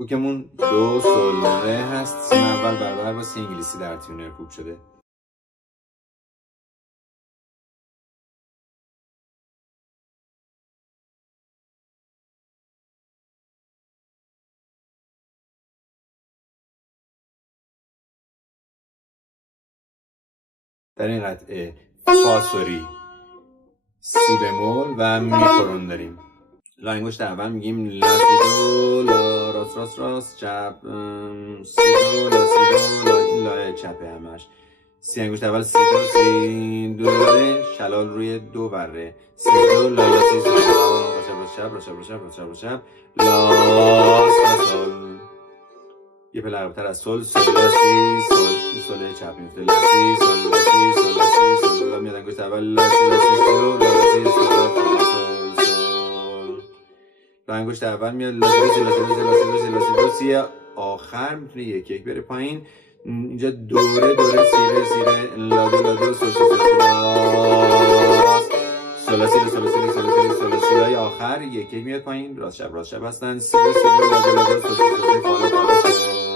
هوکمون دو سول ره هست. سیم اول برابر با سی انگلیسی در تیونر کوب شده. در این قطعه فا سوری، سی بمول و می کرون داریم. لا انگشت اول میگیم لا سی دو، لا راست راست راست چپ، سی دو لا سی دو، لا این لا چپه همش. سی انگشت اول سی دو سی دو ره، شلال روی دو بره، سی دو لا لا سی سول چپ را چپ را چپ را چپ را چپ، لا سول. یه پله عقب‌تر از سول، سول لا سی سول، سول چپ میفته، لا سی سول لا سی سول لا سی سول، لا میاد انگشت اول لا سی لا سی سول، لا سی سول سول. لا انگشت اول میاد لا سی لا سی لا سی لا سی لا سی لا سی، آخر میتونه یک یک بره پایین. اینجا دوره دوره سیره سیره، لا دو لا دو سول سول سول سی لا سول سی سول سول سی، های آخر یک یک میاد پایین. راست شب هستن. سی لا سی لا لا دو لا دو سول سول فالا فالا سول.